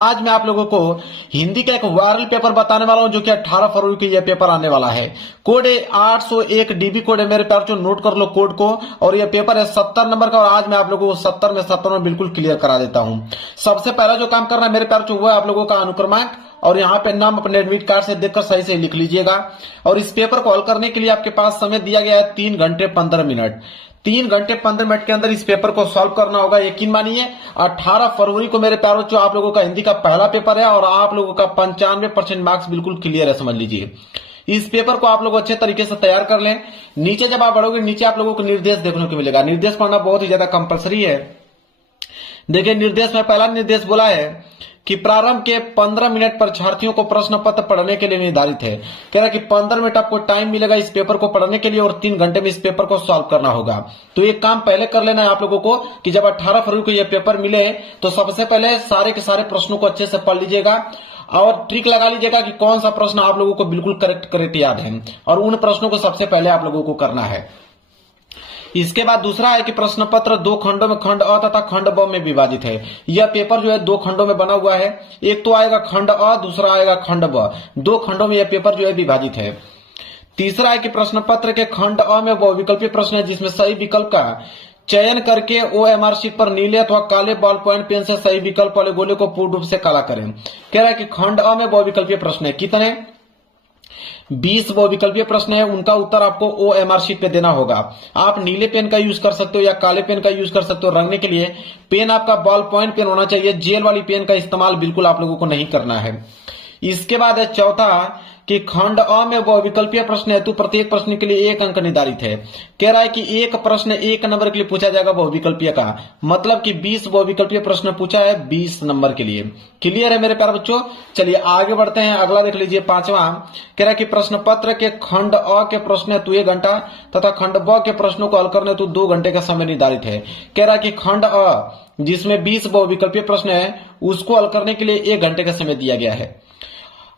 आज मैं आप लोगों को हिंदी का एक वायरल पेपर बताने वाला हूं जो कि 18 फरवरी को यह पेपर आने वाला है। कोड है 801 डीबी कोड है मेरे प्यार, जो नोट कर लो कोड को। और यह पेपर है 70 नंबर का और आज मैं आप लोगों को 70 में बिल्कुल क्लियर करा देता हूं। सबसे पहला जो काम करना है मेरे प्यार, जो वो है आप लोगों का अनुक्रमांक, और यहाँ पे नाम अपने एडमिट कार्ड से देखकर सही से लिख लीजिएगा। और इस पेपर को हल करने के लिए आपके पास समय दिया गया है 3 घंटे 15 मिनट। 3 घंटे 15 मिनट के अंदर इस पेपर को सॉल्व करना होगा। यकीन मानिए 18 फरवरी को मेरे प्यारों जो आप लोगों का हिंदी का पहला पेपर है और आप लोगों का 95% मार्क्स बिल्कुल क्लियर है, समझ लीजिए। इस पेपर को आप लोग अच्छे तरीके से तैयार कर लें। नीचे जब आप बढ़ोगे नीचे आप लोगों को निर्देश देखने को मिलेगा। निर्देश पढ़ना बहुत ही ज्यादा कंपलसरी है। देखिए निर्देश में पहला निर्देश बोला है कि प्रारंभ के 15 मिनट परीक्षार्थियों को प्रश्न पत्र पढ़ने के लिए निर्धारित है। कह रहा है कि 15 मिनट आपको टाइम मिलेगा इस पेपर को पढ़ने के लिए और 3 घंटे में इस पेपर को सॉल्व करना होगा। तो ये काम पहले कर लेना है आप लोगों को कि जब 18 फरवरी को ये पेपर मिले तो सबसे पहले सारे के सारे प्रश्नों को अच्छे से पढ़ लीजिएगा और ट्रिक लगा लीजिएगा कि कौन सा प्रश्न आप लोगों को बिल्कुल करेक्ट याद है, और उन प्रश्नों को सबसे पहले आप लोगों को करना है। इसके बाद दूसरा है कि प्रश्न पत्र 2 खंडों में खंड अ तथा खंड ब में विभाजित है। यह पेपर जो है 2 खंडों में बना हुआ है। एक तो आएगा खंड अ, दूसरा आएगा खंड ब। 2 खंडों में यह पेपर जो है विभाजित है। तीसरा है कि प्रश्न पत्र के खंड अ में बहुविकल्पीय प्रश्न है जिसमें सही विकल्प का चयन करके OMR शीट पर नीले अथवा काले बॉल पॉइंट पेन से सही विकल्प वाले गोले को पूर्ण रूप से काला करें। कह रहा है कि खंड अ में बहुविकल्पीय प्रश्न है। कितने? 20 वो विकल्पीय प्रश्न है, उनका उत्तर आपको OMR शीट पे देना होगा। आप नीले पेन का यूज कर सकते हो या काले पेन का यूज कर सकते हो। रंगने के लिए पेन आपका बॉल पॉइंट पेन होना चाहिए। जेल वाली पेन का इस्तेमाल बिल्कुल आप लोगों को नहीं करना है। इसके बाद है चौथा कि खंड अ में बहुविकल्पीय प्रश्न हेतु प्रत्येक प्रश्न के लिए 1 अंक निर्धारित है। कह रहा है कि एक प्रश्न 1 नंबर के लिए पूछा जाएगा बहुविकल्पीय का, मतलब कि 20 बहुविकल्पीय प्रश्न पूछा है 20 नंबर के लिए। क्लियर है मेरे प्यारे बच्चों? चलिए आगे बढ़ते हैं। अगला देख लीजिए 5वां। कह रहा है कि प्रश्न पत्र के खंड अ के प्रश्न हेतु 1 घंटा तथा खंड ब के प्रश्नों को हल करने हेतु 2 घंटे का समय निर्धारित है। कह रहा है कि खंड अ जिसमें 20 बहुविकल्पीय प्रश्न है उसको हल करने के लिए 1 घंटे का समय दिया गया है,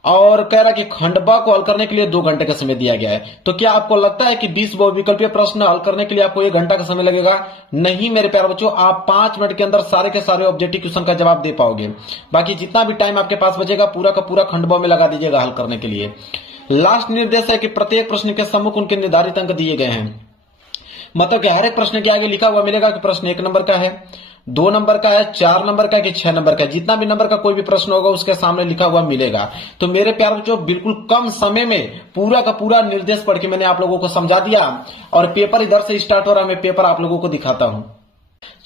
और कह रहा है कि खंड ब को हल करने के लिए 2 घंटे का समय दिया गया है। तो क्या आपको लगता है कि 20 बहुविकल्पीय प्रश्न हल करने के लिए आपको 1 घंटा का समय लगेगा? नहीं मेरे प्यारे बच्चों, आप 5 मिनट के अंदर सारे के सारे ऑब्जेक्टिव क्वेश्चन का जवाब दे पाओगे। बाकी जितना भी टाइम आपके पास बचेगा पूरा का पूरा खंड ब में लगा दीजिएगा हल करने के लिए। लास्ट निर्देश है कि प्रत्येक प्रश्न के सम्मुख उनके निर्धारित अंक दिए गए हैं। मतलब कि हर एक प्रश्न के आगे लिखा हुआ मिलेगा कि प्रश्न 1 नंबर का है, 2 नंबर का है, 4 नंबर का है कि 6 नंबर का है। जितना भी नंबर का कोई भी प्रश्न होगा उसके सामने लिखा हुआ मिलेगा। तो मेरे प्यारे बच्चों बिल्कुल कम समय में पूरा का पूरा निर्देश पढ़ के मैंने आप लोगों को समझा दिया और पेपर इधर से स्टार्ट हो रहा है। मैं पेपर आप लोगों को दिखाता हूं।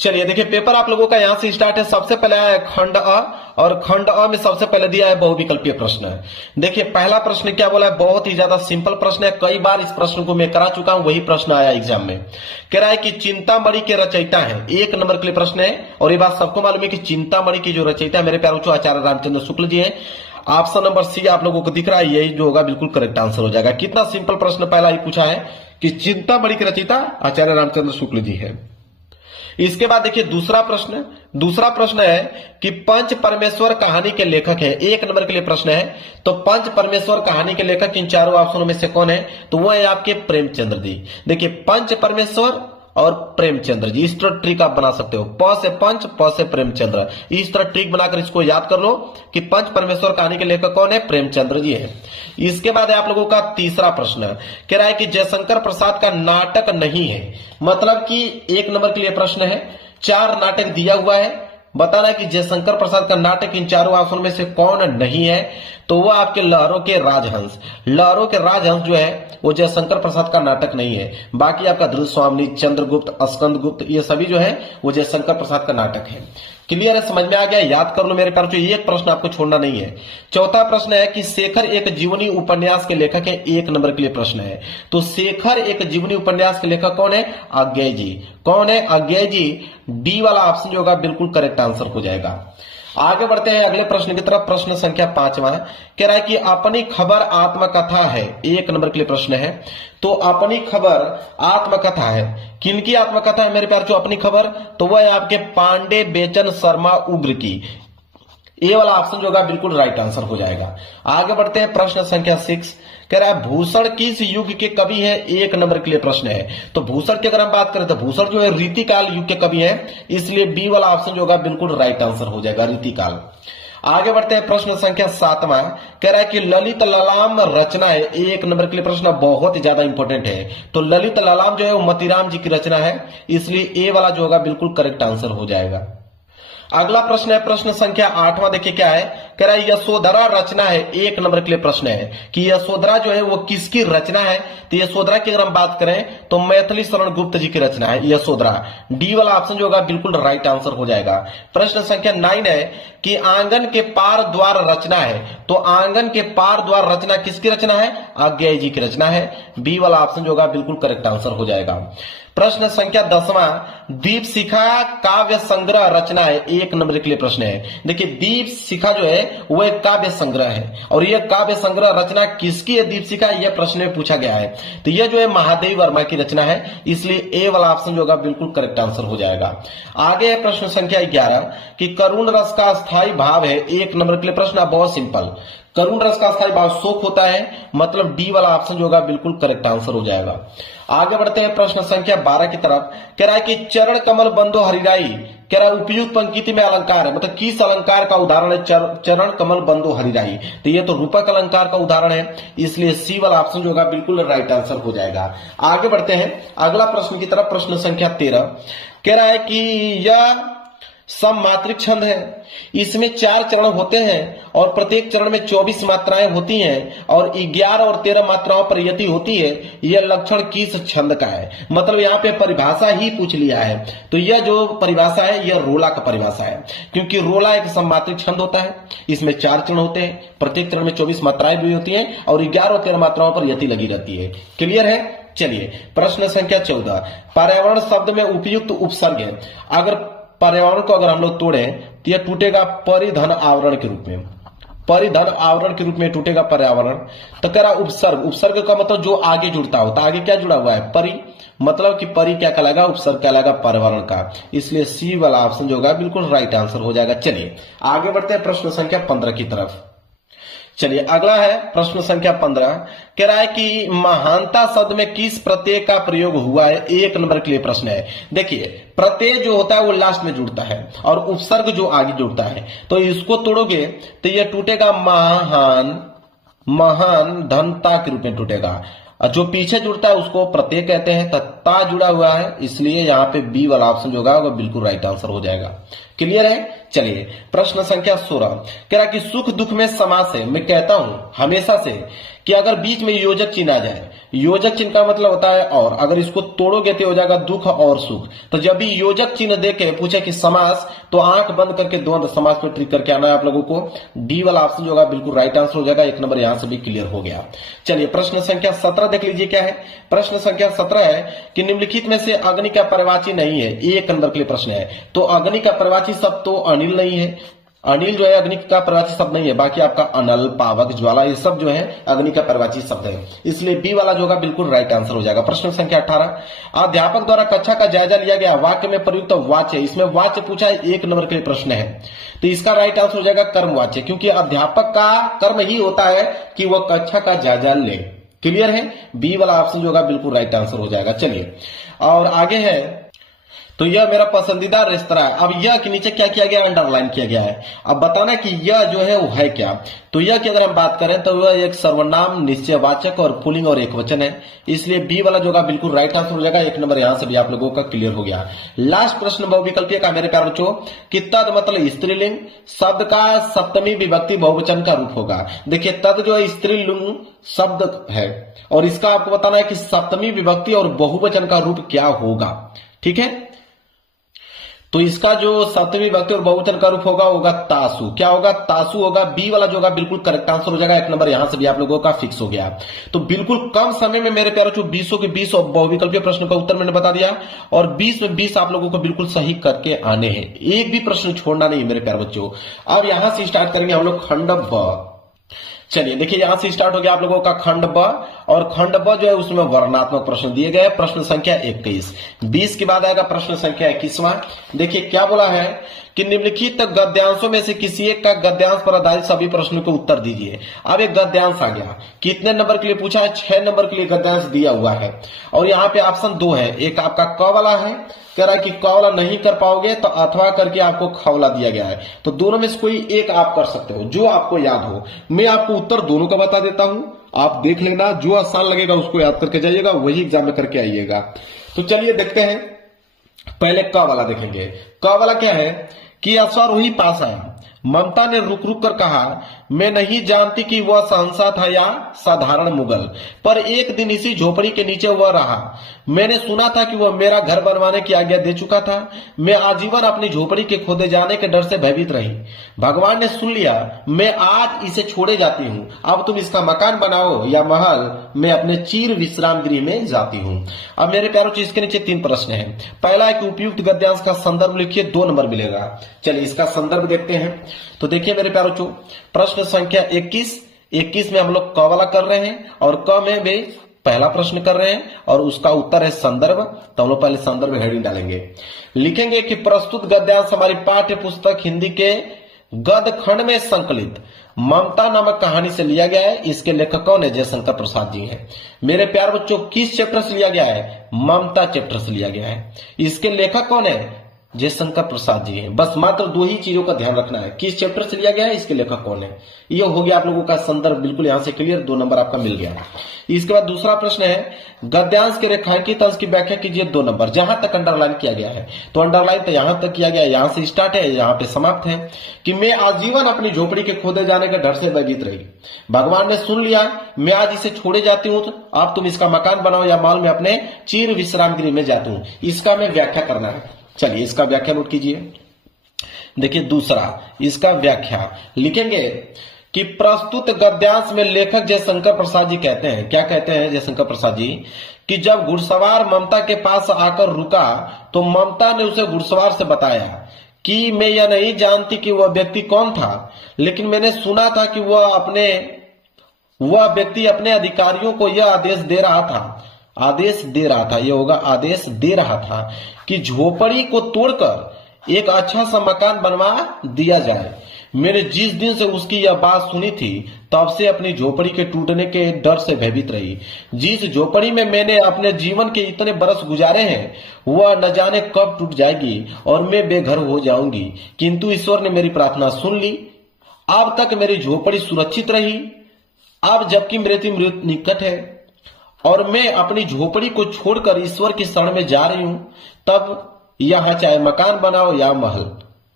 चलिए देखिए पेपर आप लोगों का यहां से स्टार्ट है। सबसे पहले आया है खंड अ, और खंड अ में सबसे पहले दिया है बहुविकल्पीय प्रश्न है। देखिए पहला प्रश्न क्या बोला है, बहुत ही ज्यादा सिंपल प्रश्न है। कई बार इस प्रश्न को मैं करा चुका हूं, वही प्रश्न आया एग्जाम में। कह रहा है कि चिंतामणि के रचयिता है। 1 नंबर के लिए प्रश्न है और ये बात सबको मालूम है कि चिंतामणि की जो रचयिता है मेरे प्यारे बच्चों आचार्य रामचंद्र शुक्ल जी है। ऑप्शन नंबर सी आप लोगों को दिख रहा है, यही जो होगा बिल्कुल करेक्ट आंसर हो जाएगा। कितना सिंपल प्रश्न पहला ही पूछा है कि चिंतामणि के रचयिता आचार्य रामचंद्र शुक्ल जी है। इसके बाद देखिए दूसरा प्रश्न है कि पंच परमेश्वर कहानी के लेखक है। 1 नंबर के लिए प्रश्न है। तो पंच परमेश्वर कहानी के लेखक इन चारों ऑप्शनों में से कौन है? तो वो है आपके प्रेमचंद्र जी। देखिए पंच परमेश्वर और प्रेमचंद्र जी, इस तरह ट्रिक आप बना सकते हो। प से पंच, प से प्रेमचंद्र, इस तरह ट्रिक बनाकर इसको याद कर लो कि पंच परमेश्वर कहानी के लेखक कौन है? प्रेमचंद्र जी है। इसके बाद है आप लोगों का तीसरा प्रश्न। कह रहा है कि जयशंकर प्रसाद का नाटक नहीं है। मतलब कि 1 नंबर के लिए प्रश्न है, 4 नाटक दिया हुआ है, बताना है कि जयशंकर प्रसाद का नाटक इन चारों ऑप्शन में से कौन नहीं है। तो वह आपके लहरों के राजहंस। लहरों के राजहंस जो है वो जयशंकर प्रसाद का नाटक नहीं है। बाकी आपका ध्रुव स्वामी, चंद्रगुप्त, स्कंदगुप्त, ये सभी जो है वो जयशंकर प्रसाद का नाटक है। क्लियर है? समझ में आ गया? याद कर लो मेरे प्यारे, ये एक प्रश्न आपको छोड़ना नहीं है। चौथा प्रश्न है कि शेखर एक जीवनी उपन्यास के लेखक है। 1 नंबर के लिए प्रश्न है। तो शेखर एक जीवनी उपन्यास के लेखक कौन है? अज्ञेय जी। कौन है? अज्ञेय जी। डी वाला ऑप्शन जो होगा बिल्कुल करेक्ट आंसर हो जाएगा। आगे बढ़ते हैं अगले प्रश्न की तरफ। प्रश्न संख्या 5वां कह रहा है कि अपनी खबर आत्मकथा है। 1 नंबर के लिए प्रश्न है। तो अपनी खबर आत्मकथा है। किनकी आत्मकथा है मेरे प्यार? जो अपनी खबर, तो वह है आपके पांडे बेचन शर्मा उग्र की। ए वाला ऑप्शन जो होगा बिल्कुल राइट आंसर हो जाएगा। आगे बढ़ते हैं प्रश्न संख्या 6 कह रहा है भूषण किस युग के कवि है। 1 नंबर के लिए प्रश्न है। तो भूषण की अगर हम बात करें तो भूषण जो है रीतिकाल युग के कवि है, इसलिए बी वाला ऑप्शन जो होगा बिल्कुल राइट आंसर हो जाएगा, रीतिकाल। आगे बढ़ते हैं प्रश्न संख्या 7वां। कह रहा है कि ललित ललाम रचना है, 1 नंबर के लिए प्रश्न बहुत ही ज्यादा इंपॉर्टेंट है। तो ललित ललाम जो है वो मोतीराम जी की रचना है, इसलिए ए वाला जो होगा बिल्कुल करेक्ट आंसर हो जाएगा। अगला प्रश्न है प्रश्न संख्या 8वां। देखिए क्या है, कह रहा है यशोधरा रचना है, 1 नंबर के लिए प्रश्न है कि यशोधरा जो है वो किसकी रचना है। तो यशोधरा की अगर हम बात करें तो मैथिली शरण गुप्त जी की रचना है यशोधरा। डी वाला ऑप्शन जो होगा बिल्कुल राइट आंसर हो जाएगा। प्रश्न संख्या 9 है कि आंगन के पार द्वार रचना है। तो आंगन के पार द्वार रचना किसकी रचना है, अज्ञेय जी की रचना है। बी वाला ऑप्शन जो होगा बिल्कुल करेक्ट आंसर हो जाएगा। प्रश्न संख्या 10वां, दीप शिखा काव्य संग्रह रचना है, 1 नंबर के लिए प्रश्न है। देखिए दीप शिखा जो है वो एक काव्य संग्रह है और यह काव्य संग्रह रचना किसकी है दीप शिखा, यह प्रश्न में पूछा गया है। तो यह जो है महादेवी वर्मा की रचना है, इसलिए ए वाला ऑप्शन जो होगा बिल्कुल करेक्ट आंसर हो जाएगा। आगे है प्रश्न संख्या 11 कि करुण रस का स्थायी भाव है, 1 नंबर के लिए प्रश्न, बहुत सिंपल। करुण रस का स्थायी भाव शोक होता है, मतलब डी वाला ऑप्शन जो होगा बिल्कुल करेक्ट आंसर हो जाएगा। आगे बढ़ते हैं प्रश्न संख्या 12 की तरफ। कह रहा है कि चरण कमल बंदो हरिराई, कह रहा है उपयुक्त पंक्ति में अलंकार है, मतलब किस अलंकार का उदाहरण है चरण कमल बंदो हरिराई। तो ये तो रूपक अलंकार का उदाहरण है, इसलिए सी वाला ऑप्शन जो होगा बिल्कुल राइट आंसर हो जाएगा। आगे बढ़ते हैं अगला प्रश्न की तरफ। प्रश्न संख्या 13 कह रहा है कि यह सममात्रिक छंद है, इसमें 4 चरण होते हैं और प्रत्येक चरण में 24 मात्राएं होती हैं और 11 और 13 मात्राओं पर यति होती है। यह लक्षण किस छंद का है, मतलब यहाँ पे परिभाषा ही पूछ लिया है। तो यह जो परिभाषा है यह रोला का परिभाषा है, क्योंकि रोला एक सममात्रिक छंद होता है, इसमें 4 चरण होते हैं, प्रत्येक चरण में 24 मात्राएं भी होती हैं और 11 और 13 मात्राओं पर यति लगी रहती है। क्लियर है। चलिए प्रश्न संख्या 14, पर्यावरण शब्द में उपयुक्त उपसर्ग है। अगर पर्यावरण को अगर हम लोग तोड़े तो यह टूटेगा परिधन आवरण के रूप में, परिधन आवरण के रूप में टूटेगा पर्यावरण। तो कह रहा उपसर्ग, उपसर्ग का मतलब जो आगे जुड़ता होता है, आगे क्या जुड़ा हुआ है परि, मतलब कि परि क्या कहलाएगा, उपसर्ग कहलाएगा पर्यावरण का, इसलिए सी वाला ऑप्शन जो होगा बिल्कुल राइट आंसर हो जाएगा। चलिए आगे बढ़ते हैं प्रश्न संख्या 15 की तरफ। चलिए अगला है प्रश्न संख्या 15, कह रहा है कि महानता शब्द में किस प्रत्यय का प्रयोग हुआ है, 1 नंबर के लिए प्रश्न है। देखिए प्रत्यय जो होता है वो लास्ट में जुड़ता है और उपसर्ग जो आगे जुड़ता है, तो इसको तोड़ोगे तो ये टूटेगा महान, महान धनता के रूप में टूटेगा। जो पीछे जुड़ता है उसको प्रत्यय कहते हैं, ता जुड़ा हुआ है, इसलिए यहाँ पे बी वाला ऑप्शन जो होगा वो बिल्कुल राइट आंसर हो जाएगा। क्लियर है। चलिए प्रश्न संख्या 16 कह रहा कि सुख दुख में समास है। मैं कहता हूं हमेशा से कि अगर बीच में योजक चिन्ह आ जाए, योजक चिन्ह का मतलब होता है और, अगर इसको तोड़ोगे तो हो जाएगा दुख और सुख। तो जब भी योजक चिन्ह देके पूछे कि समास, तो आंख बंद करके द्वंद्व समास में ट्रिक करके आना है आप लोगों को। डी वाला ऑप्शन जो होगा बिल्कुल राइट आंसर हो जाएगा। 1 नंबर यहां से भी क्लियर हो गया। चलिए प्रश्न संख्या 17 देख लीजिए क्या है। प्रश्न संख्या 17 है कि निम्नलिखित में से अग्नि का पर्यायवाची नहीं है, 1 नंबर के लिए प्रश्न है। तो अग्नि का पर्यायवाची शब्द तो अनिल नहीं है, अनिल जो है अग्नि का पर्यायवाची शब्द नहीं है, बाकी आपका अनल, पावक, ज्वाला ये सब जो है अग्नि का पर्यायवाची शब्द है, इसलिए बी वाला जो होगा बिल्कुल राइट आंसर हो जाएगा। प्रश्न संख्या 18, अध्यापक द्वारा कक्षा का जायजा लिया गया, वाक्य में प्रयुक्त वाच्य, इसमें वाच्य पूछा है, 1 नंबर के लिए प्रश्न है, तो इसका राइट आंसर हो जाएगा कर्मवाच्य, क्योंकि अध्यापक का कर्म ही होता है कि वह कक्षा का जायजा ले। क्लियर है। बी वाला ऑप्शन जो होगा बिल्कुल राइट आंसर हो जाएगा। चलिए और आगे है, तो यह मेरा पसंदीदा रेस्तरां है। अब यह के नीचे क्या किया गया, अंडरलाइन किया गया है। अब बताना कि यह जो है वो है क्या। तो यह की अगर हम बात करें तो वह एक सर्वनाम, निश्चयवाचक और पुल्लिंग और एकवचन है, इसलिए बी वाला जो होगा बिल्कुल राइट आंसर हो जाएगा। 1 नंबर यहां से भी आप लोगों का क्लियर हो गया। लास्ट प्रश्न बहुविकल्पीय का मेरे प्यारे बच्चों, कि तद मतलब स्त्रीलिंग शब्द का सप्तमी विभक्ति बहुवचन का रूप होगा। देखिए तद जो है स्त्रीलिंग शब्द है और इसका आपको बताना है कि सप्तमी विभक्ति और बहुवचन का रूप क्या होगा। ठीक है, तो इसका जो सप्तमी विभक्ति और बहुवचन का रूप होगा तासु। क्या होगा, तासु होगा। बी वाला जो होगा बिल्कुल करेक्ट आंसर हो जाएगा। 1 नंबर यहां से भी आप लोगों का फिक्स हो गया। तो बिल्कुल कम समय में मेरे प्यारे बच्चों 20 के 20 बहुविकल्पीय प्रश्न का उत्तर मैंने बता दिया और 20 में 20 आप लोगों को बिल्कुल सही करके आने हैं, एक भी प्रश्न छोड़ना नहीं मेरे प्यारे बच्चों। अब यहां से स्टार्ट करेंगे हम लोग खंड ब। चलिए देखिए यहां से स्टार्ट हो गया आप लोगों का खंड ब, और खंड ब जो है उसमें वर्णनात्मक प्रश्न दिए गए। प्रश्न संख्या 21, 20 के बाद आएगा प्रश्न संख्या 21वां। देखिए क्या बोला है कि निम्नलिखित गद्यांशों में से किसी एक का गद्यांश पर आधारित सभी प्रश्नों के उत्तर दीजिए। अब एक गद्यांश आ गया, कितने नंबर के लिए पूछा है? 6 नंबर के लिए गद्यांश दिया हुआ है और यहाँ पे ऑप्शन 2 है। एक आपका क वाला है, कह रहा है कि क वाला नहीं कर पाओगे तो अथवा करके आपको ख वाला दिया गया है, तो दोनों में से कोई एक आप कर सकते हो जो आपको याद हो। मैं आपको उत्तर दोनों का बता देता हूं, आप देख लेना, जो आसान लगेगा उसको याद करके जाइएगा, वही एग्जाम में करके आइएगा। तो चलिए देखते हैं, पहले क वाला देखेंगे। क वाला क्या है कि अश्वारोही पास आया, ममता ने रुक रुक कर कहा, मैं नहीं जानती कि वह शहंशाह था या साधारण मुगल, पर एक दिन इसी झोपड़ी के नीचे वह रहा। मैंने सुना था कि वह मेरा घर बनवाने की आज्ञा दे चुका था। मैं आजीवन अपनी झोपड़ी के खोदे जाने के डर से भयभीत रही। भगवान ने सुन लिया, मैं आज इसे छोड़े जाती हूँ। अब तुम इसका मकान बनाओ या महल, मैं अपने चीर विश्राम गृह में जाती हूँ। अब मेरे प्यारों, इसके नीचे 3 प्रश्न है। पहला है कि उपयुक्त गद्यांश का संदर्भ लिखिए, 2 नंबर मिलेगा। चलिए इसका संदर्भ देखते हैं। तो देखिए मेरे प्यारों, प्रश्न संख्या 21 में हम लोग क वाला कर रहे हैं और क में भी पहला प्रश्न कर रहे हैं और उसका उत्तर है संदर्भ। तो हम लोग पहले संदर्भ हेडिंग डालेंगे, लिखेंगे कि प्रस्तुत गद्यांश हमारी पाठ्य पुस्तक हिंदी के गद्य खंड में संकलित ममता नामक कहानी से लिया गया है। इसके लेखक कौन है? जयशंकर प्रसाद जी हैं। मेरे प्यार बच्चों, किस चैप्टर से लिया गया है? ममता चैप्टर से लिया गया है। इसके लेखक कौन है? जयशंकर प्रसाद जी हैं। बस मात्र 2 ही चीजों का ध्यान रखना है, किस चैप्टर से लिया गया है, इसके लेखक कौन है। ये हो गया आप लोगों का संदर्भ, बिल्कुल यहां से क्लियर, 2 नंबर आपका मिल गया। इसके बाद दूसरा प्रश्न है, गद्यांश के रेखांकित अंश की व्याख्या कीजिए, 2 नंबर। जहां तक अंडरलाइन किया गया है, तो अंडरलाइन तो यहां तक किया गया है, यहां से स्टार्ट है, यहां पे समाप्त है कि मैं आजीवन अपनी झोपड़ी के खोदे जाने के डर से भयभीत रही। भगवान ने सुन लिया, मैं आज इसे छोड़े जाती हूं, तो अब तुम इसका मकान बनाओ या महल में अपने चीर विश्राम गृह में जाती हूं। इसका मैं व्याख्या करना है। चलिए इसका व्याख्या नोट कीजिए। देखिए दूसरा, इसका व्याख्या लिखेंगे कि प्रस्तुत गद्यांश में लेखक जयशंकर प्रसाद जी कहते हैं, क्या कहते हैं जयशंकर प्रसाद जी, कि जब घुड़सवार ममता के पास आकर रुका तो ममता ने उसे घुड़सवार से बताया कि मैं यह नहीं जानती कि वह व्यक्ति कौन था, लेकिन मैंने सुना था कि वह व्यक्ति अपने अधिकारियों को यह आदेश दे रहा था कि झोपड़ी को तोड़कर एक अच्छा सा मकान बनवा दिया जाए। मैंने जिस दिन से उसकी यह बात सुनी थी, तब से अपनी झोपड़ी के टूटने के डर से भयभीत रही। जिस झोपड़ी में मैंने अपने जीवन के इतने बरस गुजारे हैं, वह न जाने कब टूट जाएगी और मैं बेघर हो जाऊंगी। किंतु ईश्वर ने मेरी प्रार्थना सुन ली। अब तक मेरी झोपड़ी सुरक्षित रही। अब जबकि मृत्यु निकट है और मैं अपनी झोपड़ी को छोड़कर ईश्वर की शरण में जा रही हूं, तब यहां चाहे मकान बनाओ या महल।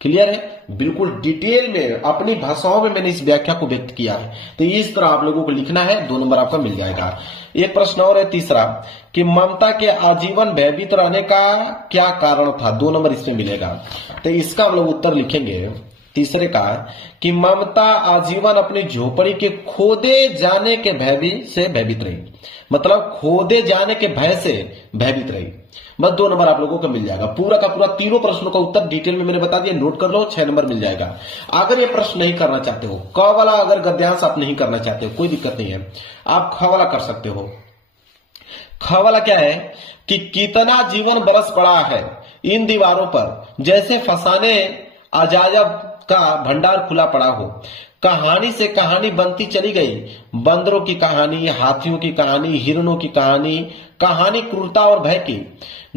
क्लियर है? बिल्कुल डिटेल में अपनी भाषाओं में मैंने इस व्याख्या को व्यक्त किया है। तो इस तरह आप लोगों को लिखना है, 2 नंबर आपका मिल जाएगा। एक प्रश्न और है तीसरा, कि ममता के आजीवन भयभीत रहने का क्या कारण था, 2 नंबर इसमें मिलेगा। तो इसका हम लोग उत्तर लिखेंगे तीसरे का, कि ममता आजीवन अपनी झोपड़ी के खोदे जाने के भय से भयभीत रही। मतलब खोदे जाने के भय से भयभीत रही। बस 2 नंबर आप लोगों को मिल जाएगा। पूरा का पूरा तीनों प्रश्नों का उत्तर डिटेल में मैंने बता दिया, नोट कर लो, 6 नंबर मिल जाएगा। अगर ये प्रश्न नहीं करना चाहते हो, क वाला अगर गद्यांश आप नहीं करना चाहते हो, कोई दिक्कत नहीं है, आप ख वाला कर सकते हो। ख वाला क्या है कि कितना जीवन बरस पड़ा है इन दीवारों पर, जैसे फसाने अजायब का भंडार खुला पड़ा हो। कहानी से कहानी बनती चली गई। बंदरों की कहानी, हाथियों की कहानी, हिरणों की कहानी, कहानी क्रूरता और भय की,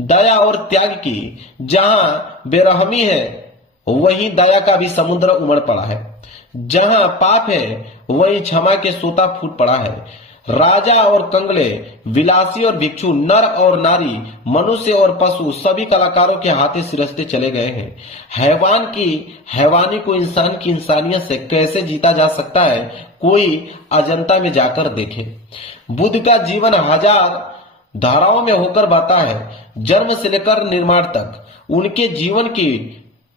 दया और त्याग की। जहां बेरहमी है वहीं दया का भी समुद्र उमड़ पड़ा है। जहां पाप है वहीं क्षमा के सोता फूट पड़ा है। राजा और कंगले, विलासी और भिक्षु, नर और नारी, मनुष्य और पशु, सभी कलाकारों के हाथे सिरसते चले गए हैं। हैवान की हैवानी को इंसान की इंसानियत से कैसे जीता जा सकता है, कोई अजंता में जाकर देखे। बुद्ध का जीवन 1000 धाराओं में होकर बहता है, जन्म से लेकर निर्माण तक। उनके जीवन की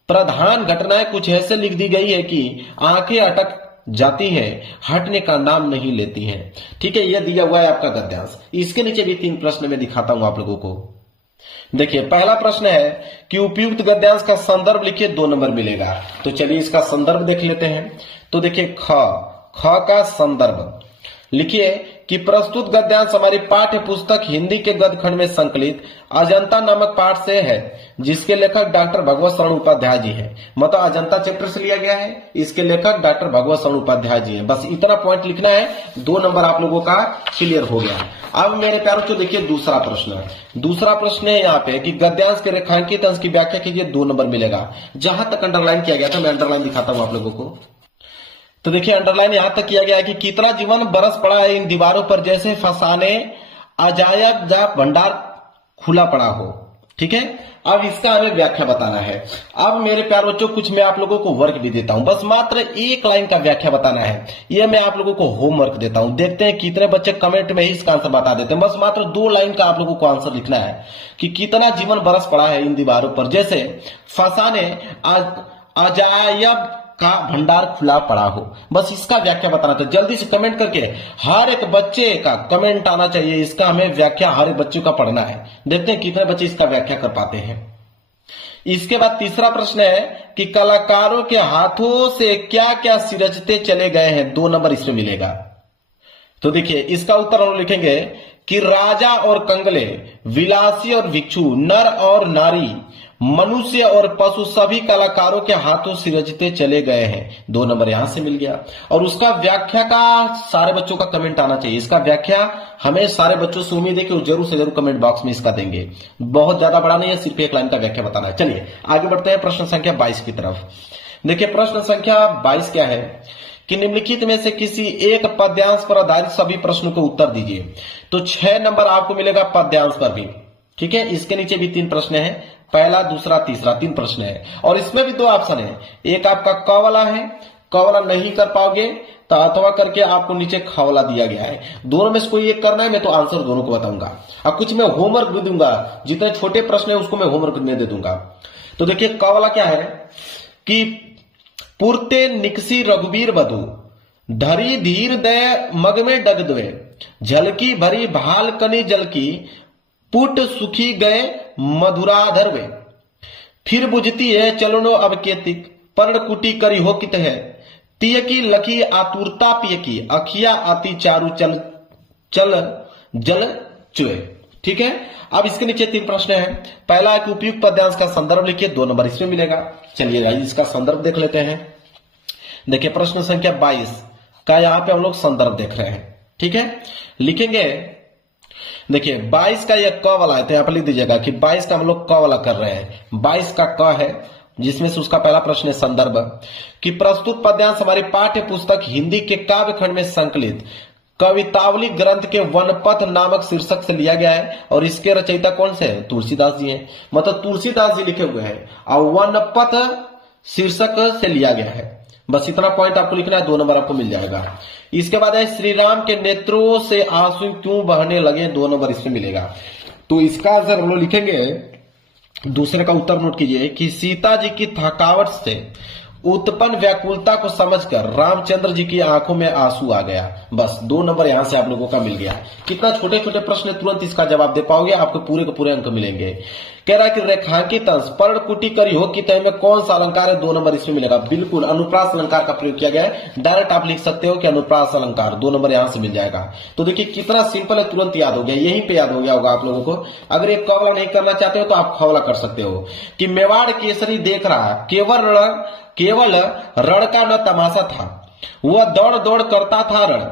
प्रधान घटनाएं कुछ ऐसे लिख दी गई है कि आंखें अटक जाती है, हटने का नाम नहीं लेती हैं। ठीक है, यह दिया हुआ है आपका गद्यांश। इसके नीचे भी 3 प्रश्न में दिखाता हूं आप लोगों को। देखिए पहला प्रश्न है कि उपयुक्त गद्यांश का संदर्भ लिखिए, 2 नंबर मिलेगा। तो चलिए इसका संदर्भ देख लेते हैं। तो देखिए ख का संदर्भ लिखिए कि प्रस्तुत गद्यांश हमारी पाठ्य पुस्तक हिंदी के गद्य खंड में संकलित अजंता नामक पाठ से है, जिसके लेखक डॉक्टर भगवत शरण उपाध्याय जी हैं। मतलब अजंता चैप्टर से लिया गया है, इसके लेखक डॉक्टर भगवत शरण उपाध्याय जी हैं। बस इतना पॉइंट लिखना है, 2 नंबर आप लोगों का क्लियर हो गया। अब मेरे प्यारों को देखिए दूसरा प्रश्न है यहाँ पे कि गद्यांश के रेखांकित अंश की व्याख्या कीजिए, 2 नंबर मिलेगा। जहां तक अंडरलाइन किया गया था, मैं अंडरलाइन दिखाता हूं आप लोगों को। तो देखिए अंडरलाइन यहां तक किया गया है कि कितना जीवन बरस पड़ा है इन दीवारों पर, जैसे फसाने अजायब जा भंडार खुला पड़ा हो। ठीक है, अब इसका हमें व्याख्या बताना है। अब मेरे प्यारे बच्चों कुछ मैं आप लोगों को वर्क भी देता हूं, बस मात्र 1 लाइन का व्याख्या बताना है। यह मैं आप लोगों को होमवर्क देता हूं, देखते हैं कितने बच्चे कमेंट में ही इसका आंसर बता देते हैं। बस मात्र 2 लाइन का आप लोगों को आंसर लिखना है कि कितना जीवन बरस पड़ा है इन दीवारों पर, जैसे फसाने अजायब का भंडार खुला पड़ा हो। बस इसका व्याख्या बताना था। जल्दी से कमेंट करके हर एक बच्चे का कमेंट आना चाहिए, इसका हमें व्याख्या हर एक बच्चों का पढ़ना है। देखते हैं कितने बच्चे इसका व्याख्या कर पाते हैं। इसके बाद तीसरा प्रश्न है कि कलाकारों के हाथों से क्या क्या सिरजते चले गए हैं, 2 नंबर इसमें मिलेगा। तो देखिए इसका उत्तर हम लिखेंगे कि राजा और कंगले, विलासी और भिक्षु, नर और नारी, मनुष्य और पशु सभी कलाकारों के हाथों सिरजते चले गए हैं, 2 नंबर यहां से मिल गया। और उसका व्याख्या का सारे बच्चों का कमेंट आना चाहिए। इसका व्याख्या हमें सारे बच्चों से उम्मीद है कि वो जरूर से जरूर कमेंट बॉक्स में इसका देंगे। बहुत ज्यादा बड़ा नहीं है, सिर्फ 1 लाइन का व्याख्या बताना है। चलिए आगे बढ़ते हैं प्रश्न संख्या 22 की तरफ। देखिए प्रश्न संख्या 22 क्या है कि निम्नलिखित में से किसी एक पद्यांश पर आधारित सभी प्रश्नों को उत्तर दीजिए। तो 6 नंबर आपको मिलेगा पद्यांश पर भी। ठीक है, इसके नीचे भी 3 प्रश्न है, पहला, दूसरा, तीसरा, 3 प्रश्न है। और इसमें भी 2 ऑप्शन है, एक आपका क वाला है, क वाला नहीं कर पाओगे तो अथवा करके आपको नीचे ख वाला दिया गया है। दोनों में से कोई एक करना है, मैं तो आंसर दोनों को बताऊंगा। अब कुछ मैं होमवर्क भी दूंगा, जितने छोटे प्रश्न है उसको मैं होमवर्क में दे दूंगा। तो देखिए क वाला क्या है कि पुरते निकसी रघुवीर बधु, धरी धीर दय मग में डग द्वे, झलकी भरी भाल कनी जल की, पुट सुखी गए मधुराधर वे, फिर बुझती है चलनो अब केतिक, पर्ण कुटी करी हो कित है, तिय की लखी आतुरता पिय की, अखिया आती चारु चल चल जल चुए। ठीक है, अब इसके नीचे 3 प्रश्न है। पहला है कि उपयुक्त पद्यांश का संदर्भ लिखिए, 2 नंबर इसमें मिलेगा। चलिए इसका संदर्भ देख लेते हैं। देखिए प्रश्न संख्या 22 का यहाँ पे हम लोग संदर्भ देख रहे हैं। ठीक है, लिखेंगे देखिए 22 का यह क वाला है, तो यहां पर लिख दीजिएगा कि 22 का हम लोग क वाला कर रहे हैं। 22 का क है, जिसमें से उसका पहला प्रश्न है संदर्भ कि प्रस्तुत पद्यांश हमारी पाठ्य पुस्तक हिंदी के काव्य खंड में संकलित कवितावली ग्रंथ के वनपथ नामक शीर्षक से लिया गया है। और इसके रचयिता कौन से हैं? तुलसीदास जी हैं। मतलब तुलसीदास जी लिखे हुए हैं और वनपथ शीर्षक से लिया गया है। बस इतना पॉइंट आपको लिखना है, 2 नंबर आपको मिल जाएगा। इसके बाद है श्री राम के नेत्रों से आंसू क्यों बहने लगे, 2 नंबर इसमें मिलेगा। तो इसका आंसर हम लोग लिखेंगे, दूसरे का उत्तर नोट कीजिए कि सीता जी की थकावट से उत्पन्न व्याकुलता को समझकर रामचंद्र जी की आंखों में आंसू आ गया। बस 2 नंबर यहां से आप लोगों का मिल गया। कितना छोटे छोटे प्रश्न, तुरंत इसका जवाब दे पाओगे, आपको पूरे के पूरे अंक मिलेंगे। कह रहा है कि रेखांकित अंश पर्ण कुटी करी हो कि तय में कौन सा अलंकार है, 2 नंबर इसमें मिलेगा। बिल्कुल अनुप्रास अलंकार का प्रयोग किया गया है। डायरेक्ट आप लिख सकते हो कि अनुप्रास अलंकार, 2 नंबर यहां से मिल जाएगा। तो देखिए कितना सिंपल है, तुरंत याद हो गया, यहीं पे याद हो गया होगा आप लोगों को। अगर एक कवला नहीं करना चाहते हो तो आप खवला कर सकते हो कि मेवाड़ केसरी देख रहा, केवल रण का न तमाशा था, वह दौड़ दौड़ करता था रण,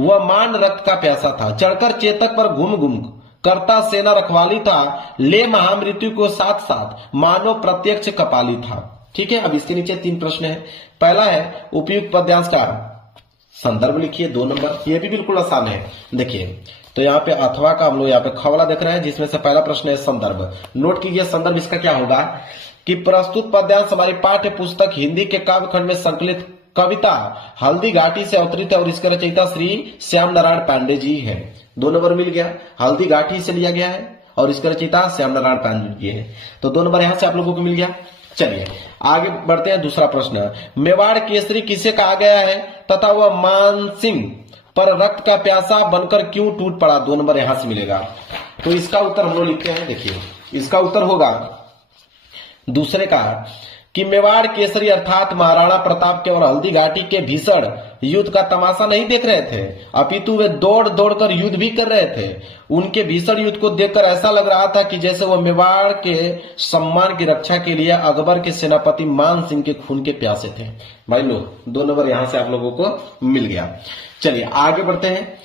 वह मान रक्त का प्यासा था, चढ़कर चेतक पर घूम घूम करता सेना रखवाली था, ले महामृत्यु को साथ साथ मानो प्रत्यक्ष कपाली था। ठीक है, अब इसके नीचे 3 प्रश्न है। पहला है उपयुक्त पद्यांश का संदर्भ लिखिए, 2 नंबर, ये भी बिल्कुल आसान है। देखिए तो यहाँ पे अथवा का हम लोग यहाँ पे खवला देख रहे हैं, जिसमें से पहला प्रश्न है संदर्भ। नोट कीजिए संदर्भ इसका क्या होगा कि प्रस्तुत पद्यांश हमारी पाठ्य पुस्तक हिंदी के काव्य खंड में संकलित कविता हल्दी घाटी से अवतरित है और इसके रचयिता श्री श्याम नारायण पांडे जी है। 2 नंबर मिल गया, हल्दी घाटी से लिया गया है और इसके रचयिता श्याम नारायण पांडे जी है। तो 2 नंबर यहां से आप लोगों को मिल गया। चलिए आगे बढ़ते हैं। दूसरा प्रश्न, मेवाड़ केसरी किसे कहा गया है तथा वह मानसिंह पर रक्त का प्यासा बनकर क्यों टूट पड़ा, 2 नंबर यहां से मिलेगा। तो इसका उत्तर हम लोग लिखते हैं। देखिए इसका उत्तर होगा दूसरे का कि मेवाड़ केसरी अर्थात महाराणा प्रताप केवल हल्दी घाटी के भीषण युद्ध का तमाशा नहीं देख रहे थे, अपितु वे दौड़ दौड़ कर युद्ध भी कर रहे थे। उनके भीषण युद्ध को देखकर ऐसा लग रहा था कि जैसे वो मेवाड़ के सम्मान की रक्षा के लिए अकबर के सेनापति मान सिंह के खून के प्यासे थे। भाई लोग 2 नंबर यहां से आप लोगों को मिल गया। चलिए आगे बढ़ते हैं।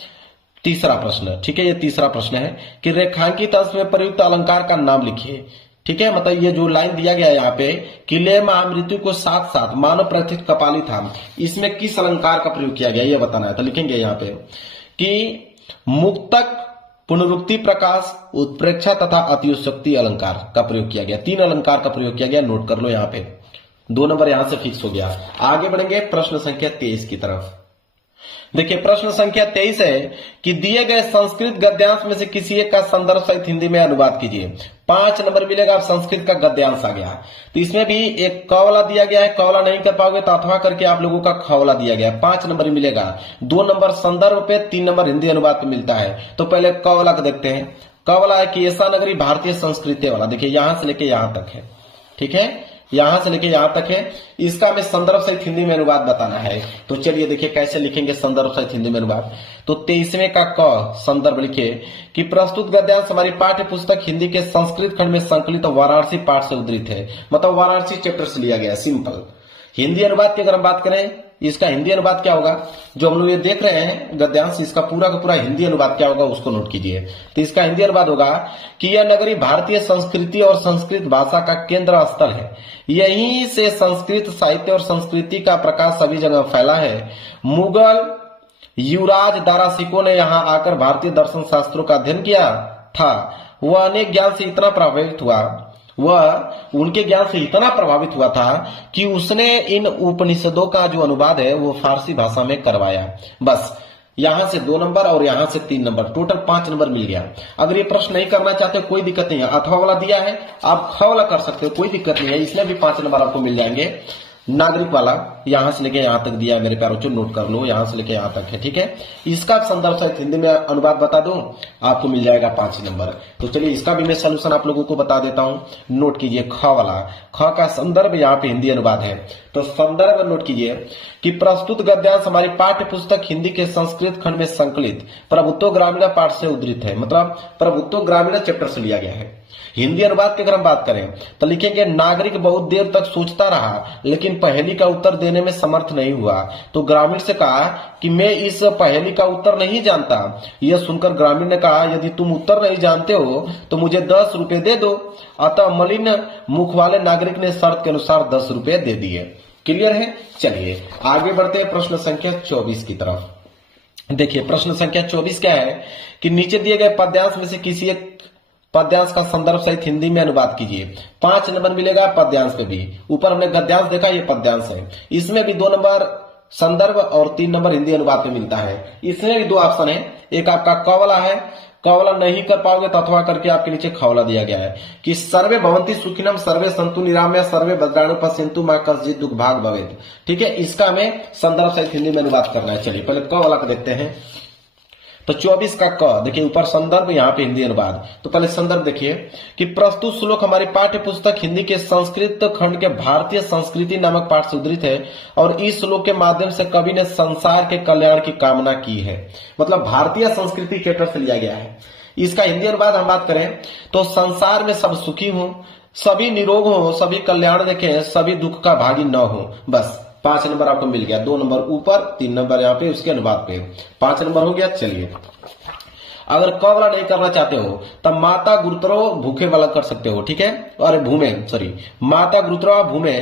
तीसरा प्रश्न, ठीक है, ये तीसरा प्रश्न है कि रेखांकित अंश में प्रयुक्त अलंकार का नाम लिखिए। ठीक है, मतलब ये जो लाइन दिया गया है यहाँ पे, किले महामृत्यु को साथ साथ मानव प्रतिष्ठित कपाली था, इसमें किस अलंकार का प्रयोग किया गया ये बताना है। तो लिखेंगे यहाँ पे कि मुक्तक, पुनरुक्ति प्रकाश, उत्प्रेक्षा तथा अतिशक्ति अलंकार का प्रयोग किया गया। 3 अलंकार का प्रयोग किया गया, नोट कर लो यहाँ पे। 2 नंबर यहां से फिक्स हो गया। आगे बढ़ेंगे प्रश्न संख्या 23 की तरफ। देखिए प्रश्न संख्या 23 है कि दिए गए संस्कृत गद्यांश में से किसी एक का संदर्भ सहित हिंदी में अनुवाद कीजिए। 5 नंबर मिलेगा। आप संस्कृत का गद्यांश आ गया, तो इसमें भी एक क वाला दिया गया है, क वाला नहीं कर पाओगे तो अथवा करके आप लोगों का ख वाला दिया गया है। 5 नंबर मिलेगा। 2 नंबर संदर्भ पे, 3 नंबर हिंदी अनुवाद पे मिलता है। तो पहले क वाला को देखते हैं। क वाला है कि ऐसा नगरी भारतीय संस्कृति वाला, देखिए यहां से लेके यहां तक है। ठीक है, यहां से लेके यहां तक है। इसका हमें संदर्भ सहित हिंदी में अनुवाद बताना है। तो चलिए देखिए कैसे लिखेंगे संदर्भ सहित हिंदी में अनुवाद। तो 23वें का क संदर्भ लिखिए कि प्रस्तुत गद्यांश हमारी पाठ्य पुस्तक हिंदी के संस्कृत खंड में संकलित वाराणसी पाठ से उद्धृत है, मतलब वाराणसी चैप्टर से लिया गया है। सिंपल। हिंदी अनुवाद की अगर हम बात करें, इसका हिंदी अनुवाद क्या होगा, जो हम लोग ये देख रहे हैं गद्यांश, इसका पूरा का पूरा हिंदी अनुवाद क्या होगा उसको नोट कीजिए। तो इसका हिंदी अनुवाद होगा कि यह नगरी भारतीय संस्कृति और संस्कृत भाषा का केंद्र स्थल है। यहीं से संस्कृत साहित्य और संस्कृति का प्रकाश सभी जगह फैला है। मुगल युवराज दारा सिकों ने यहाँ आकर भारतीय दर्शन शास्त्रों का अध्ययन किया था। वह अनेक ज्ञान से इतना प्रभावित हुआ, वह उनके ज्ञान से इतना प्रभावित हुआ था कि उसने इन उपनिषदों का जो अनुवाद है वो फारसी भाषा में करवाया। बस यहां से 2 नंबर और यहां से 3 नंबर, टोटल 5 नंबर मिल गया। अगर ये प्रश्न नहीं करना चाहते कोई दिक्कत नहीं है, अथवा वाला दिया है आप ख वाला कर सकते हो, कोई दिक्कत नहीं है। इसमें भी 5 नंबर आपको मिल जाएंगे। नागरिक वाला यहां से लेके यहां तक दिया है मेरे प्यारों बच्चों, नोट कर लो, यहां से लेके यहां तक है। ठीक है, इसका संदर्भ सहित हिंदी में अनुवाद बता दूं, आपको मिल जाएगा 5 नंबर। तो चलिए इसका भी मैं सलूशन आप लोगों को बता देता हूं, नोट कीजिए। ख वाला, ख का संदर्भ यहाँ पे हिंदी अनुवाद है। तो संदर्भ नोट कीजिए कि प्रस्तुत गद्यांश हमारी पाठ्य पुस्तक हिंदी के संस्कृत खंड में संकलित प्रभुत्व ग्रामीण पाठ से उद्धृत है, मतलब प्रभुत्व ग्रामीण चैप्टर से लिया गया है। हिंदी अनुवाद की अगर हम बात करें तो लिखेंगे नागरिक बहुत देर तक सोचता रहा लेकिन पहेली का उत्तर देने में समर्थ नहीं हुआ, तो ग्रामीण से कहा कि मैं इस पहेली का उत्तर नहीं जानता। यह सुनकर ग्रामीण ने कहा यदि तुम उत्तर नहीं जानते हो तो मुझे 10 रुपए दे दो। अतः मलिन मुख वाले नागरिक ने शर्त के अनुसार 10 रुपए दे दिए। क्लियर है। चलिए आगे बढ़ते हैं प्रश्न संख्या 24 की तरफ। देखिए प्रश्न संख्या 24 क्या है कि नीचे दिए गए पद्यांश में से किसी एक पद्यांश का संदर्भ सहित हिंदी में अनुवाद कीजिए। 5 नंबर मिलेगा पद्यांश पे भी। ऊपर हमने गद्यांश देखा, ये पद्यांश है। इसमें भी 2 नंबर संदर्भ और 3 नंबर हिंदी अनुवाद पे मिलता है। इसमें भी 2 ऑप्शन है, एक आपका क वाला है, क वाला नहीं कर पाओगे तो अथवा करके आपके नीचे ख वाला दिया गया है कि सर्वे भवंती सुखिनम सर्वे संतु निरामया सर्वे भद्राणु पश्यन्तु मां कश्चित् दुख भाग भवेत्। ठीक है, इसका हमें संदर्भ सहित हिंदी में अनुवाद करना है। चलिए पहले क वाला को देखते हैं। तो 24 का क, देखिए ऊपर संदर्भ यहाँ पे हिंदी अनुवाद। तो पहले संदर्भ देखिए कि प्रस्तुत श्लोक हमारी पाठ्य पुस्तक हिंदी के संस्कृत खंड के भारतीय संस्कृति नामक पाठ से उद्धृत है और इस श्लोक के माध्यम से कवि ने संसार के कल्याण की कामना की है, मतलब भारतीय संस्कृति चैप्टर से लिया गया है। इसका हिंदी अनुवाद हम बात करें तो संसार में सब सुखी हो, सभी निरोग हो, सभी कल्याण देखें, सभी दुख का भागी न हो। बस 5 नंबर आपको मिल गया। 2 नंबर ऊपर, 3 नंबर यहाँ पे उसके अनुवाद पे, 5 नंबर हो गया। चलिए अगर क वाला नहीं करना चाहते हो तब माता गुरुतरो भूखे वाला कर सकते हो। ठीक है, अरे भूमे, सॉरी, माता गुरुतरो भूमे,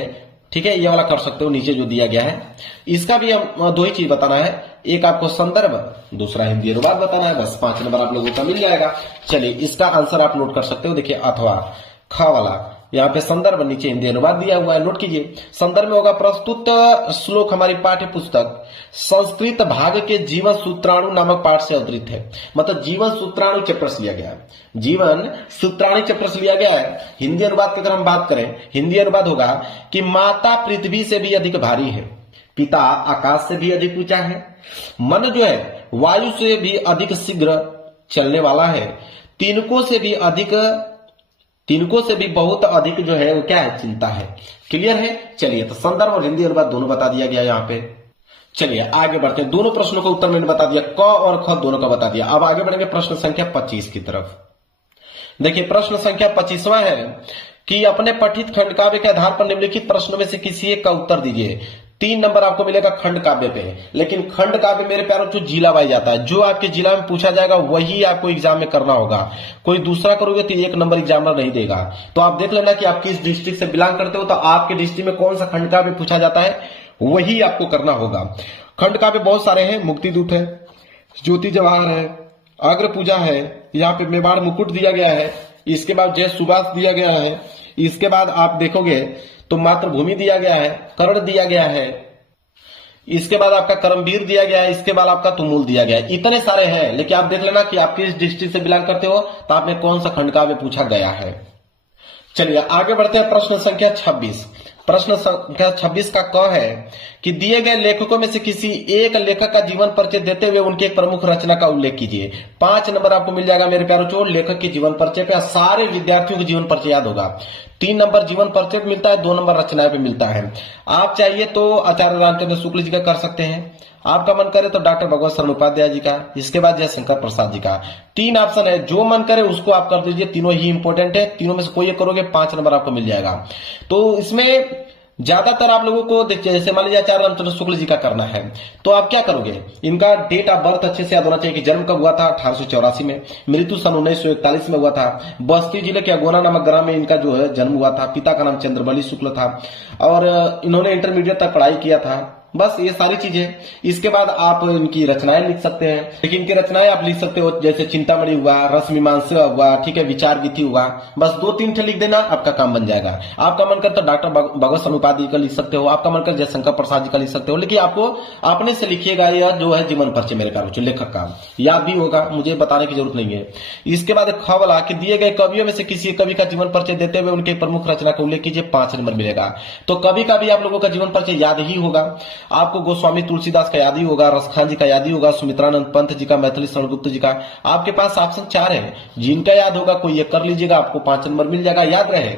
ठीक है, ये वाला कर सकते हो नीचे जो दिया गया है। इसका भी हम 2 ही चीज बताना है, एक आपको संदर्भ, दूसरा हिंदी अनुवाद बताना है। बस 5 नंबर आप लोगों का मिल जाएगा। चलिए इसका आंसर आप नोट कर सकते हो। देखिए अथवा ख वाला, यहाँ पे संदर्भ, नीचे हिंदी अनुवाद दिया हुआ है, नोट कीजिए। संदर्भ में होगा प्रस्तुत श्लोक हमारी पाठ्य पुस्तक संस्कृत भाग के जीवन सूत्राणु नामक पाठ से अवतरित है, मतलब जीवन सूत्राणु चैप्टर से लिया गया है। जीवन सूत्राणु चैप्टर से लिया गया है। हिंदी अनुवाद की अगर हम बात करें, हिंदी अनुवाद होगा कि माता पृथ्वी से भी अधिक भारी है, पिता आकाश से भी अधिक ऊंचा है, मन जो है वायु से भी अधिक शीघ्र चलने वाला है, तिनकों से भी अधिक तिनको से भी बहुत अधिक जो है वो क्या है, चिंता है। क्लियर है। चलिए, तो संदर्भ और हिंदी अनुवाद दोनों बता दिया गया यहाँ पे। चलिए आगे बढ़ते हैं। दोनों प्रश्नों का उत्तर मैंने बता दिया, क और ख दोनों का बता दिया। अब आगे बढ़ेंगे प्रश्न संख्या 25 की तरफ। देखिए प्रश्न संख्या 25वां है कि अपने पठित खंड काव्य के आधार पर निम्नलिखित प्रश्नों में से किसी एक का उत्तर दीजिए। 3 नंबर आपको मिलेगा खंड काव्य पे, लेकिन खंड काव्य मेरे प्यारों जो जिला वाइज आता है, जो आपके जिला में पूछा जाएगा वही आपको एग्जाम में करना होगा। कोई दूसरा करोगे तो 1 नंबर एग्जामर नहीं देगा। तो आप देख लेना कि आप किस डिस्ट्रिक्ट से बिलोंग करते हो, तो आपके डिस्ट्रिक्ट में कौन सा खंड काव्य पूछा जाता है वही आपको करना होगा। खंड काव्य बहुत सारे हैं, मुक्ति दूत है, ज्योति जवाहर है, अग्र पूजा है, यहाँ पे मेवाड़ मुकुट दिया गया है, इसके बाद जय सुभाष दिया गया है, इसके बाद आप देखोगे तो मातृभूमि दिया गया है, कर्ण दिया गया है, इसके बाद आपका करमवीर दिया गया है, इसके बाद आपका तुमुल दिया गया है। इतने सारे हैं, लेकिन आप देख लेना कि आप किस डिस्ट्रिक्ट से बिलोंग करते हो तो आप में कौन सा खंड काव्य पूछा गया है। चलिए आगे बढ़ते हैं। प्रश्न संख्या 26। प्रश्न संख्या 26 का क है कि दिए गए लेखकों में से किसी एक लेखक का जीवन परिचय देते हुए उनकी एक प्रमुख रचना का उल्लेख कीजिए। 5 नंबर आपको मिल जाएगा मेरे प्यारों चो लेखक के जीवन परिचय पे। सारे विद्यार्थियों के जीवन परिचय याद होगा। 3 नंबर जीवन परिचय पे मिलता है, 2 नंबर रचनाएं पे मिलता है। आप चाहिए तो आचार्य रामचंद्र शुक्ल जी का कर सकते हैं, आपका मन करे तो डॉक्टर भगवत शरण उपाध्याय जी का, इसके बाद जयशंकर प्रसाद जी का। 3 ऑप्शन है, जो मन करे उसको आप कर दीजिए। तीनों ही इंपॉर्टेंट है, तीनों में से कोई एक करोगे 5 नंबर आपको मिल जाएगा। तो इसमें ज्यादातर आप लोगों को जैसे मान लीजिए आचार्य रामचंद्र शुक्ल जी का करना है तो आप क्या करोगे, इनका डेट ऑफ बर्थ अच्छे से याद होना चाहिए कि जन्म कब हुआ था 1884 में, मृत्यु सन 1941 में हुआ था, बस्ती जिले के अगोना नामक ग्राम में इनका जो है जन्म हुआ था, पिता का नाम चंद्रबली शुक्ल था और इन्होंने इंटरमीडिएट तक पढ़ाई किया था। बस ये सारी चीजें। इसके बाद आप इनकी रचनाएं लिख सकते हैं, लेकिन इनकी रचनाएं आप लिख सकते हो जैसे चिंतामणि हुआ, रसमीमांसा हुआ, ठीक है, विचार गीति हुआ। बस 2-3 ठे लिख देना, आपका काम बन जाएगा। आपका मन कर तो डॉक्टर भगवत शरण उपाध्याय का लिख सकते हो, आपका मन कर जयशंकर प्रसाद जी का लिख सकते हो, लेकिन आपको अपने से लिखिएगा यह जो है जीवन परिचय मेरे कार्य लेखक का याद भी होगा, मुझे बताने की जरूरत नहीं है। इसके बाद ख वाला कि दिए गए कवियों में से किसी कवि का जीवन परिचय देते हुए उनके प्रमुख रचना का उल्लेख कीजिए। 5 नंबर मिलेगा। तो कवि का भी आप लोगों का जीवन परिचय याद ही होगा। आपको गोस्वामी तुलसीदास का याद ही होगा, रसखान जी का याद ही होगा, सुमित्रानंद पंत जी का, मैथिली शरण गुप्त जी का। आपके पास ऑप्शन 4 है, जिनका याद होगा कोई एक कर लीजिएगा, आपको 5 नंबर मिल जाएगा। याद रहे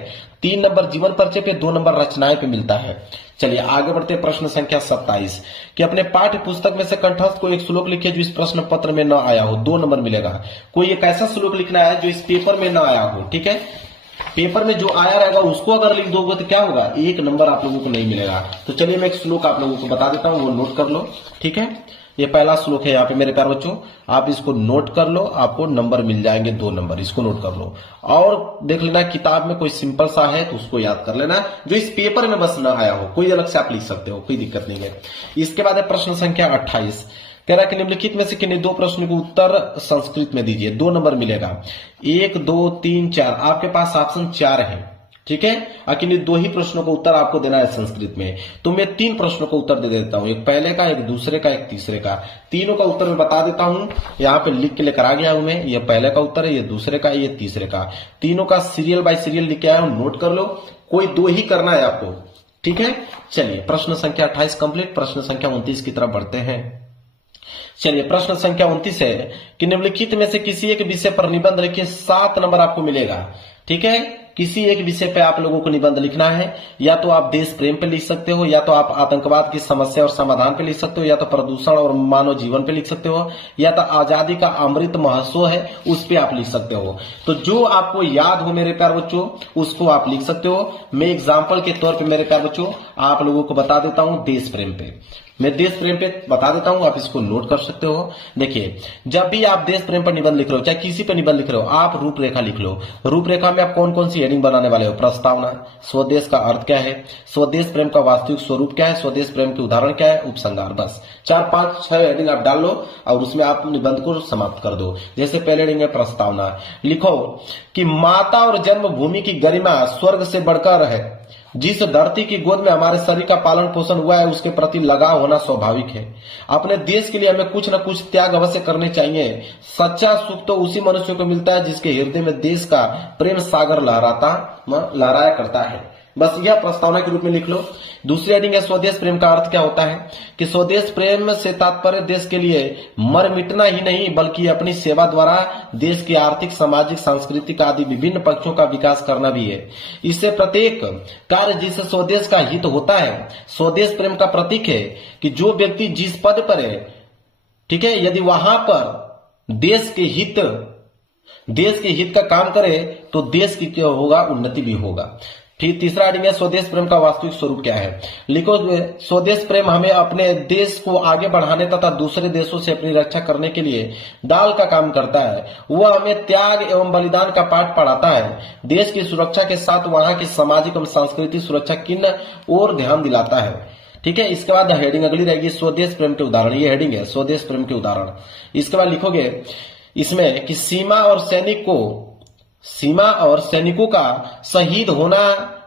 3 नंबर जीवन परिचय पे, 2 नंबर रचनाएं पे मिलता है। चलिए आगे बढ़ते हैं। प्रश्न संख्या 27 कि अपने पाठ्य पुस्तक में से कंठस्थ को एक श्लोक लिखिए जो इस प्रश्न पत्र में न आया हो। 2 नंबर मिलेगा। कोई एक ऐसा श्लोक लिखना है जो इस पेपर में न आया हो, ठीक है, पेपर में जो आया रहेगा उसको अगर लिख दोगे तो क्या होगा, 1 नंबर आप लोगों को नहीं मिलेगा। तो चलिए मैं एक श्लोक आप लोगों को बता देता हूं, वो नोट कर लो, ठीक है। ये पहला श्लोक है यहाँ पे मेरे प्यारे बच्चों, आप इसको नोट कर लो, आपको नंबर मिल जाएंगे 2 नंबर, इसको नोट कर लो। और देख लेना किताब में कोई सिंपल सा है तो उसको याद कर लेना, जो इस पेपर में बस ना आया हो, कोई अलग से आप लिख सकते हो, कोई दिक्कत नहीं है। इसके बाद है प्रश्न संख्या 28, कह रहा है कि निम्नलिखित में से किन्हीं 2 प्रश्नों को उत्तर संस्कृत में दीजिए। 2 नंबर मिलेगा। 1, 2, 3, 4 आपके पास ऑप्शन 4 है, ठीक है। किन्हीं 2 ही प्रश्नों का उत्तर आपको देना है संस्कृत में। तो मैं 3 प्रश्नों का उत्तर दे देता हूं, एक पहले का, एक दूसरे का, एक तीसरे का। तीनों का उत्तर मैं बता देता हूं, यहाँ पे लिख के लेकर आ गया हूं मैं। ये पहले का उत्तर है, ये दूसरे का, ये तीसरे का। तीनों का सीरियल बाय सीरियल लिख के आया हूं, नोट कर लो। कोई 2 ही करना है आपको, ठीक है। चलिए प्रश्न संख्या 28 कंप्लीट। प्रश्न संख्या 29 की तरफ बढ़ते हैं। चलिए प्रश्न संख्या 29 है कि निम्नलिखित में से किसी एक विषय पर निबंध लिखिए। 7 नंबर आपको मिलेगा, ठीक है। किसी एक विषय पे आप लोगों को निबंध लिखना है, या तो आप देश प्रेम पे लिख सकते हो, या तो आप आतंकवाद की समस्या और समाधान पे लिख सकते हो, या तो प्रदूषण और मानव जीवन पे लिख सकते हो, या तो आजादी का अमृत महोत्सव है उस पे आप लिख सकते हो। तो जो आपको याद हो मेरे प्यारे बच्चों उसको आप लिख सकते हो। मैं एग्जाम्पल के तौर पे मेरे प्यारे बच्चों आप लोगों को बता देता हूं, देश प्रेम पे मैं देश प्रेम पे बता देता हूं, आप इसको नोट कर सकते हो। देखिए जब भी आप देश प्रेम पर निबंध लिख रहे हो, चाहे किसी पर निबंध लिख रहे हो, आप रूपरेखा लिख लो। रूपरेखा में आप कौन कौन सी हेडिंग बनाने वाले हो, प्रस्तावना, स्वदेश का अर्थ क्या है, स्वदेश प्रेम का वास्तविक स्वरूप क्या है, स्वदेश प्रेम के उदाहरण क्या है, उपसंहार। बस 4, 5, 6 हेडिंग आप डाल लो और उसमें आप निबंध को समाप्त कर दो। जैसे पहले हेडिंग है प्रस्तावना, लिखो कि माता और जन्मभूमि की गरिमा स्वर्ग से बढ़कर है। जिस धरती की गोद में हमारे शरीर का पालन पोषण हुआ है उसके प्रति लगाव होना स्वाभाविक है। अपने देश के लिए हमें कुछ न कुछ त्याग अवश्य करने चाहिए। सच्चा सुख तो उसी मनुष्य को मिलता है जिसके हृदय में देश का प्रेम सागर लहराया करता है। बस यह प्रस्तावना के रूप में लिख लो। दूसरी हेडिंग है स्वदेश प्रेम का अर्थ क्या होता है कि स्वदेश प्रेम से तात्पर्य देश के लिए मर मिटना ही नहीं बल्कि अपनी सेवा द्वारा देश की आर्थिक, सामाजिक, सांस्कृतिक आदि विभिन्न पक्षों का विकास करना भी है। इससे प्रत्येक कार्य जिससे स्वदेश का हित होता है स्वदेश प्रेम का प्रतीक है कि जो व्यक्ति जिस पद पर है, ठीक है, यदि वहां पर देश के हित का काम करे तो देश की क्या होगा, उन्नति भी होगा। फिर तीसरा हेडिंग है स्वदेश प्रेम का वास्तविक स्वरूप क्या है। लिखो स्वदेश प्रेम हमें अपने देश को आगे बढ़ाने तथा दूसरे देशों से अपनी रक्षा करने के लिए ढाल का काम करता है। वह हमें त्याग एवं बलिदान का पाठ पढ़ाता है। देश की सुरक्षा के साथ वहां की सामाजिक एवं सांस्कृतिक सुरक्षा की ओर ध्यान दिलाता है। ठीक है, इसके बाद हेडिंग अगली रहेगी स्वदेश प्रेम के उदाहरण। ये हेडिंग है स्वदेश प्रेम के उदाहरण। इसके बाद लिखोगे इसमें कि सीमा और सैनिकों का शहीद होना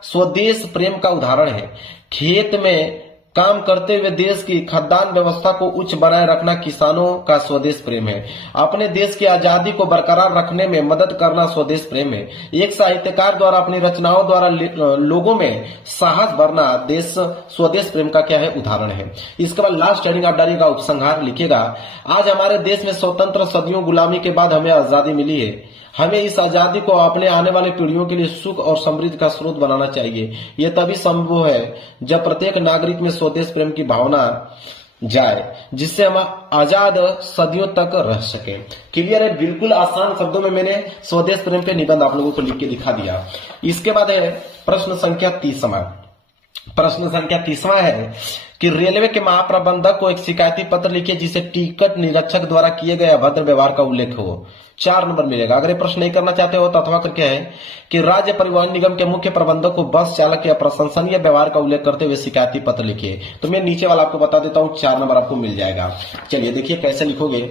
स्वदेश प्रेम का उदाहरण है। खेत में काम करते हुए देश की खाद्यान्न व्यवस्था को उच्च बनाए रखना किसानों का स्वदेश प्रेम है। अपने देश की आजादी को बरकरार रखने में मदद करना स्वदेश प्रेम है। एक साहित्यकार द्वारा अपनी रचनाओं द्वारा लोगों में साहस भरना स्वदेश प्रेम का क्या है, उदाहरण है। इसके बाद लास्ट हेडिंग आप डालिएगा उपसंहार, लिखिएगा आज हमारे देश में स्वतंत्र सदियों गुलामी के बाद हमें आजादी मिली है। हमें इस आजादी को अपने आने वाले पीढ़ियों के लिए सुख और समृद्धि का स्रोत बनाना चाहिए। यह तभी संभव है जब प्रत्येक नागरिक में स्वदेश प्रेम की भावना जाए, जिससे हम आजाद सदियों तक रह सके। क्लियर है, बिल्कुल आसान शब्दों में मैंने स्वदेश प्रेम पे निबंध आप लोगों को लिख के दिखा दिया। इसके बाद है प्रश्न संख्या 30। प्रश्न संख्या 30 है कि रेलवे के महाप्रबंधक को एक शिकायती पत्र लिखिए जिसे टिकट निरीक्षक द्वारा किए गए अभद्र व्यवहार का उल्लेख हो। 4 नंबर मिलेगा। अगर ये प्रश्न नहीं करना चाहते हो तो अथवा करके है कि राज्य परिवहन निगम के मुख्य प्रबंधक को बस चालक के अप्रशंसनीय व्यवहार का उल्लेख करते हुए शिकायती पत्र लिखिए। तो मैं नीचे वाला आपको बता देता हूं, 4 नंबर आपको मिल जाएगा। चलिए देखिए कैसे लिखोगे।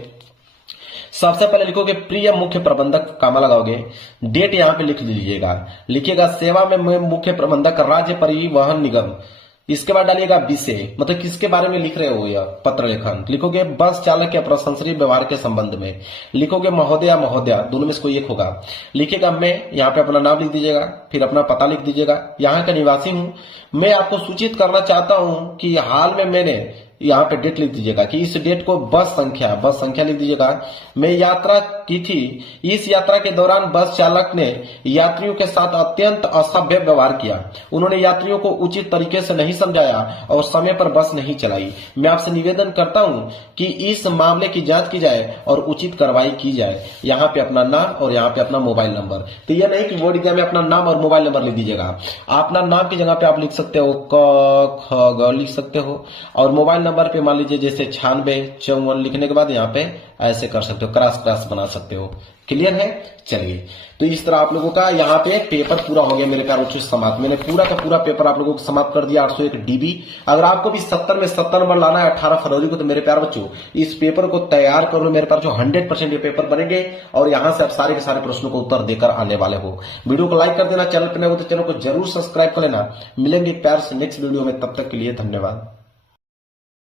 सबसे पहले लिखोगे प्रिय मुख्य प्रबंधक, कामा लगाओगे, डेट यहां पे लिख लीजिएगा, लिखिएगा सेवा में मुख्य प्रबंधक राज्य परिवहन निगम। इसके बाद डालिएगा विषय, मतलब किसके बारे में लिख रहे हो यह पत्र लेखन। लिखोगे बस चालक के अप्रशंसनीय व्यवहार के संबंध में। लिखोगे महोदय या महोदया, दोनों में से कोई एक होगा। लिखिएगा मैं, यहाँ पे अपना नाम लिख दीजिएगा, फिर अपना पता लिख दीजिएगा। यहाँ का निवासी हूं। मैं आपको सूचित करना चाहता हूं कि हाल में मैंने, यहाँ पे डेट लिख दीजिएगा कि इस डेट को बस संख्या लिख दीजिएगा। मैं यात्रा की थी। इस यात्रा के दौरान बस चालक ने यात्रियों के साथ अत्यंत असभ्य व्यवहार किया। उन्होंने यात्रियों को उचित तरीके से नहीं समझाया और समय पर बस नहीं चलाई। मैं आपसे निवेदन करता हूं कि इस मामले की जांच की जाए और उचित कार्रवाई की जाए। यहाँ पे अपना नाम और यहाँ पे अपना मोबाइल नंबर। तो यह नहीं कि बोर्ड एग्जाम में अपना नाम और मोबाइल नंबर लिख दीजिएगा। अपना नाम की जगह पे आप लिख सकते हो क ख ग लिख सकते हो, और मोबाइल नंबर पे मान लीजिए जैसे 9654 लिखने के बाद यहाँ पे ऐसे कर सकते हो, क्रॉस बना सकते हो। क्लियर है। चलिए, तो इस तरह आप लोगों का यहाँ पे पेपर पूरा हो गया मेरे प्यारे बच्चों। समाप्त, मैंने पूरा का पूरा पेपर आप लोगों को समाप्त कर दिया 801 डीबी। अगर आपको भी 70 में 70 नंबर लाना है 18 फरवरी को, तो मेरे प्यारे बच्चों इस पेपर को तैयार कर लो। मेरे पास जो 100% ये पेपर बनेंगे और यहाँ से आप सारे के सारे प्रश्नों को उत्तर देकर आने वाले हो। वीडियो को लाइक कर देना, चैनल पर नए हो तो चैनल को जरूर सब्सक्राइब कर लेना। मिलेंगे प्यार से नेक्स्ट वीडियो में, तब तक के लिए धन्यवाद।